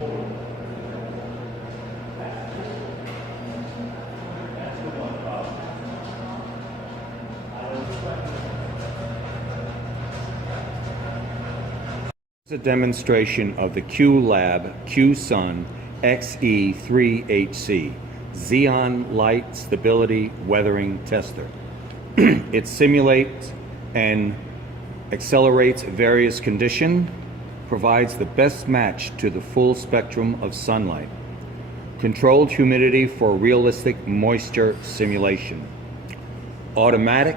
A demonstration of the QLab QSun XE3HC Xeon Light Stability Weathering Tester. It simulates and accelerates various conditions, provides the best match to the full spectrum of sunlight, controlled humidity for realistic moisture simulation, automatic,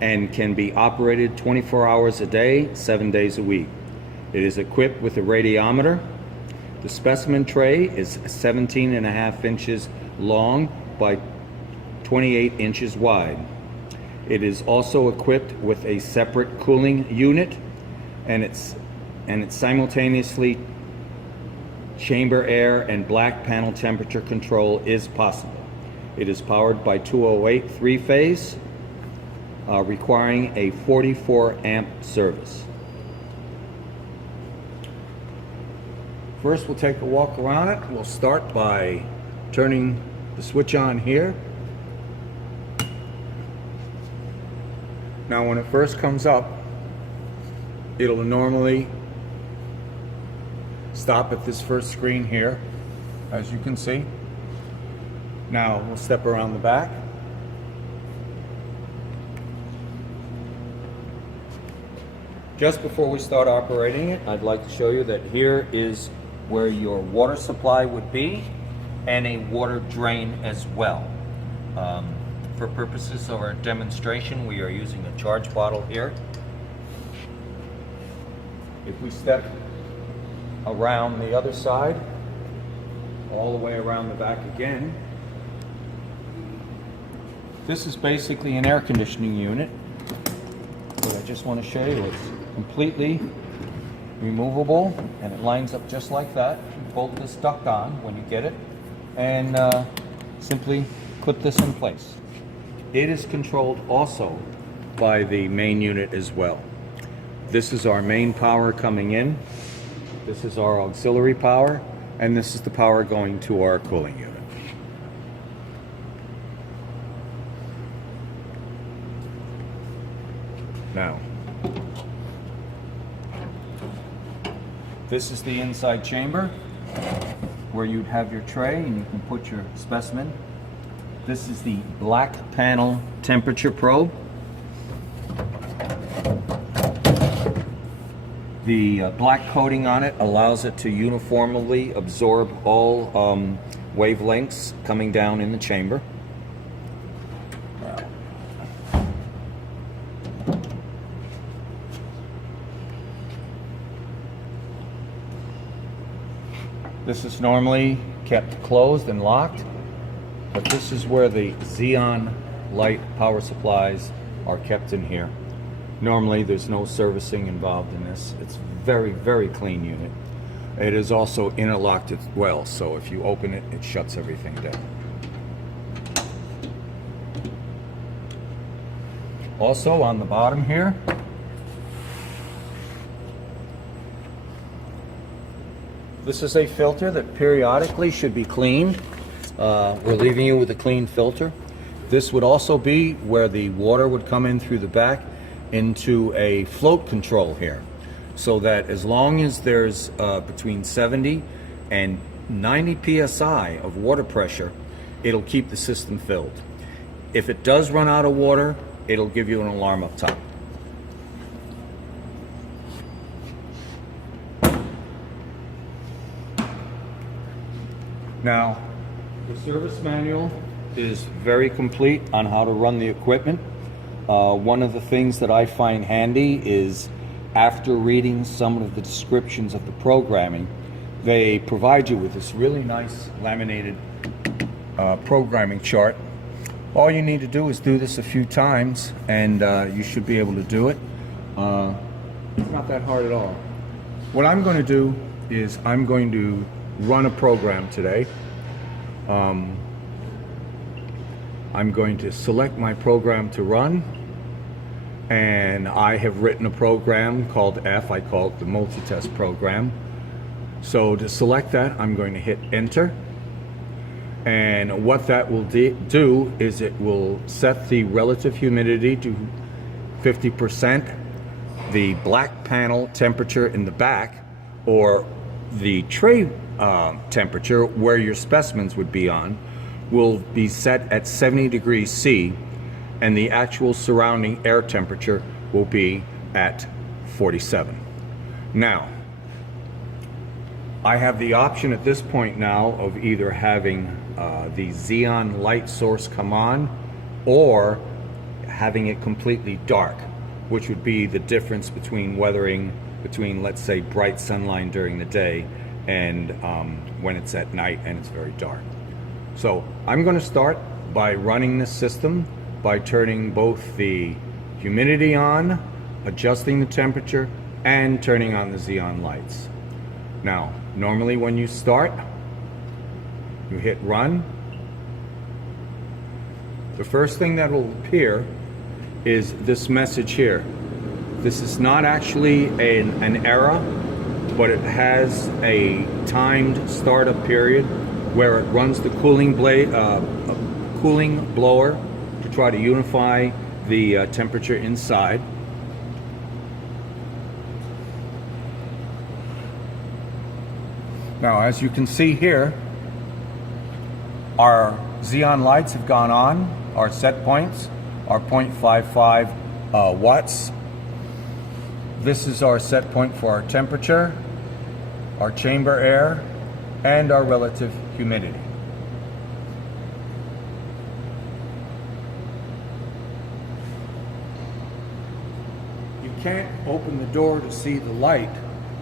and can be operated 24 hours a day, 7 days a week. It is equipped with a radiometer. The specimen tray is 17.5 inches long by 28 inches wide. It is also equipped with a separate cooling unit, and it's simultaneously chamber air and black panel temperature control is possible. It is powered by 208 three-phase, requiring a 44 amp service. First, we'll take a walk around it. We'll start by turning the switch on here. Now, when it first comes up, it'll normally stop at this first screen here, as you can see. Now, we'll step around the back. Just before we start operating it, I'd like to show you that here is where your water supply would be, and a water drain as well. For purposes of our demonstration, we are using a charge bottle here. If we step around the other side, all the way around the back again, this is basically an air conditioning unit. But I just want to show you it's completely removable, and it lines up just like that. You bolt this duct on when you get it, and simply clip this in place. It is controlled also by the main unit as well. This is our main power coming in, this is our auxiliary power, and this is the power going to our cooling unit. Now, this is the inside chamber where you'd have your tray and you can put your specimen. This is the black panel temperature probe. The black coating on it allows it to uniformly absorb all wavelengths coming down in the chamber. This is normally kept closed and locked, but this is where the Xeon light power supplies are kept in here. Normally there's no servicing involved in this. It's very, very clean unit. It is also interlocked as well, so if you open it, it shuts everything down. Also on the bottom here, this is a filter that periodically should be cleaned. We're leaving you with a clean filter. This would also be where the water would come in through the back into a float control here, so that as long as there's between 70 and 90 psi of water pressure, it'll keep the system filled. If it does run out of water, it'll give you an alarm up top. Now, the service manual is very complete on how to run the equipment. One of the things that I find handy is, after reading some of the descriptions of the programming, they provide you with this really nice laminated programming chart. All you need to do is do this a few times, and you should be able to do it. It's not that hard at all. What I'm going to do is I'm going to run a program today. I'm going to select my program to run, and I have written a program called F. I call it the multitest program. So to select that, I'm going to hit enter. And what that will do is it will set the relative humidity to 50%, the black panel temperature in the back, or the tray temperature where your specimens would be on, will be set at 70 degrees C, and the actual surrounding air temperature will be at 47. Now, I have the option at this point now of either having the xenon light source come on or having it completely dark, which would be the difference between weathering between, let's say, bright sunlight during the day and when it's at night and it's very dark. So I'm going to start by running this system by turning both the humidity on, adjusting the temperature, and turning on the xenon lights. Now, normally when you start, you hit run. The first thing that will appear is this message here. This is not actually an error, but it has a timed startup period where it runs the cooling blower to try to unify the temperature inside. Now, as you can see here, our xenon lights have gone on. Our set points are 0.55 watts. This is our set point for our temperature, our chamber air, and our relative humidity. You can't open the door to see the light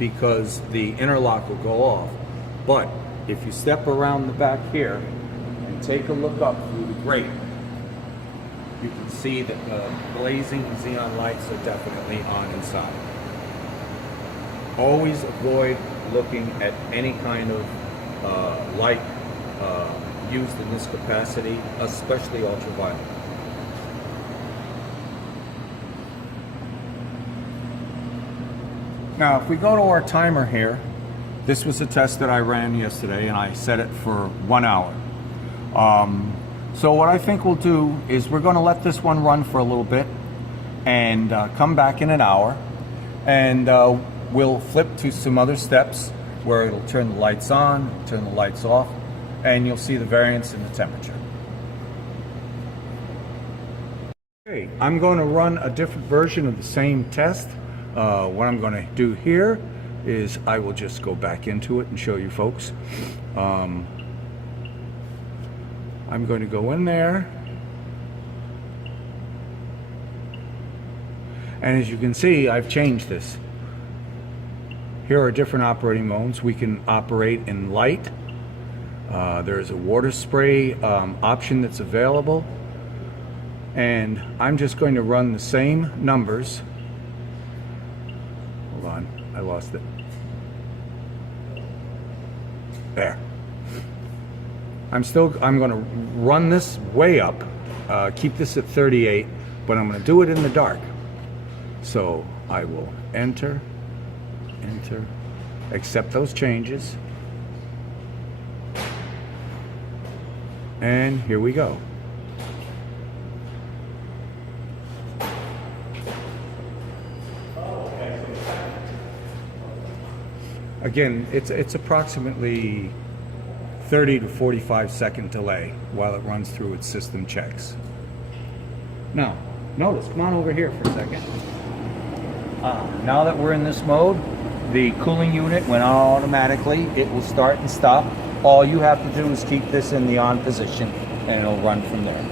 because the interlock will go off. But if you step around the back here and take a look up through the grate, you can see that the blazing xenon lights are definitely on inside. Always avoid looking at any kind of light used in this capacity, especially ultraviolet. Now, if we go to our timer here, this was a test that I ran yesterday, and I set it for 1 hour. So what I think we'll do is we're going to let this one run for a little bit and come back in an hour, and we'll flip to some other steps where it'll turn the lights on, turn the lights off, and you'll see the variance in the temperature. Okay, I'm going to run a different version of the same test. What I'm going to do here is I will just go back into it and show you folks. I'm going to go in there, and as you can see, I've changed this. Here are different operating modes. We can operate in light. There's a water spray option that's available, and I'm just going to run the same numbers. Hold on, I lost it. There. I'm going to run this way up, keep this at 38, but I'm going to do it in the dark. So I will enter, accept those changes, and here we go. Again, it's approximately 30 to 45 second delay while it runs through its system checks. Now, notice, come on over here for a second. Now that we're in this mode, the cooling unit went on automatically. It will start and stop. All you have to do is keep this in the on position and it'll run from there.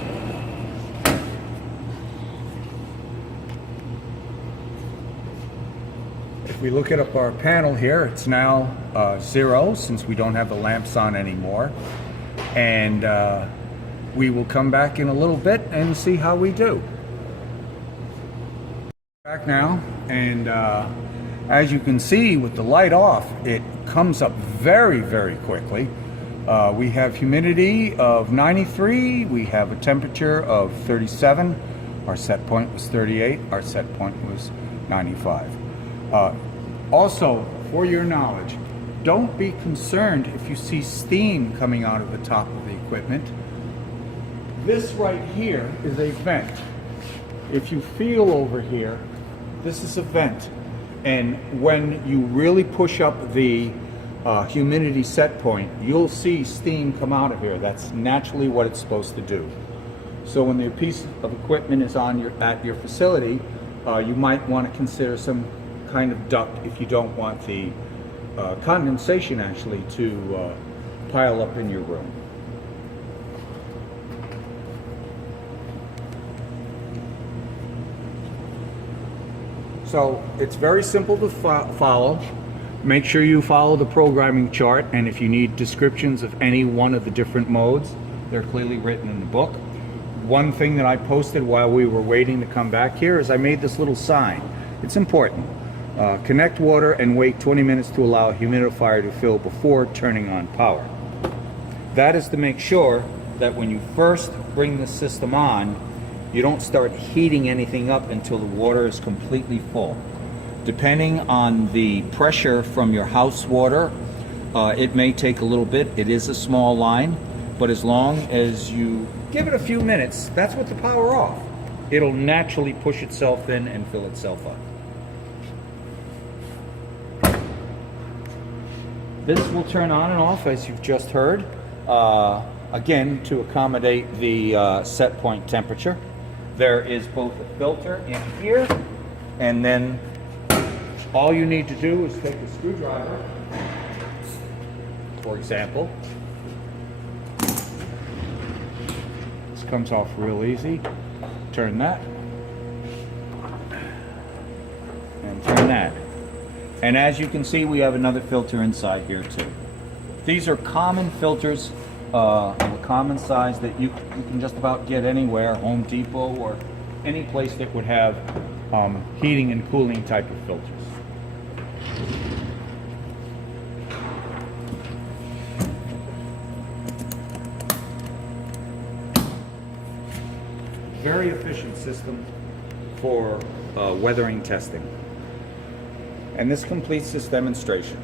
If we look at our panel here, it's now 0 since we don't have the lamps on anymore. And we will come back in a little bit and see how we do. Back now, and as you can see with the light off, it comes up very, very quickly. We have humidity of 93, we have a temperature of 37, our set point was 38, our set point was 95. Also, for your knowledge, don't be concerned if you see steam coming out of the top of the equipment. This right here is a vent. If you feel over here, this is a vent. And when you really push up the humidity set point, you'll see steam come out of here. That's naturally what it's supposed to do. So when the piece of equipment is at your facility, you might want to consider some kind of duct if you don't want the condensation actually to pile up in your room. So it's very simple to follow. Make sure you follow the programming chart, and if you need descriptions of any one of the different modes, they're clearly written in the book. One thing that I posted while we were waiting to come back here is I made this little sign. It's important. Connect water and wait 20 minutes to allow a humidifier to fill before turning on power. That is to make sure that when you first bring the system on, you don't start heating anything up until the water is completely full. Depending on the pressure from your house water, it may take a little bit. It is a small line, but as long as you give it a few minutes, that's with the power off, it'll naturally push itself in and fill itself up. This will turn on and off as you've just heard, again to accommodate the set point temperature. There is both a filter in here, and then all you need to do is take a screwdriver, for example. This comes off real easy. Turn that, and turn that. And as you can see, we have another filter inside here too. These are common filters of a common size that you can just about get anywhere, Home Depot or any place that would have heating and cooling type of filters. Very efficient system for weathering testing. And this completes this demonstration.